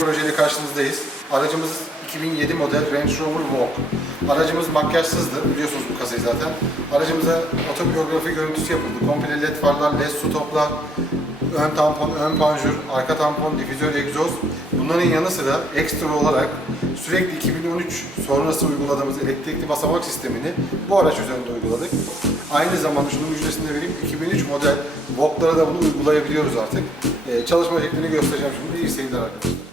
projeyle karşınızdayız. Aracımız 2007 model Range Rover Vogue. Aracımız makyajsızdı, biliyorsunuz bu kasayı zaten. Aracımıza otobiyografi görüntüsü yapıldı. Komple led farlar, led stoplar, ön tampon, ön panjur, arka tampon, difüzör, egzoz. Bunların yanı sıra ekstra olarak sürekli 2013 sonrası uyguladığımız elektrikli basamak sistemini bu araç üzerinde uyguladık. Aynı zamanda şunun müjdesini de vereyim, 2003 model Vogue'lara da bunu uygulayabiliyoruz artık. Ee, çalışma şeklini göstereceğim şimdi. İyi seyirler arkadaşlar.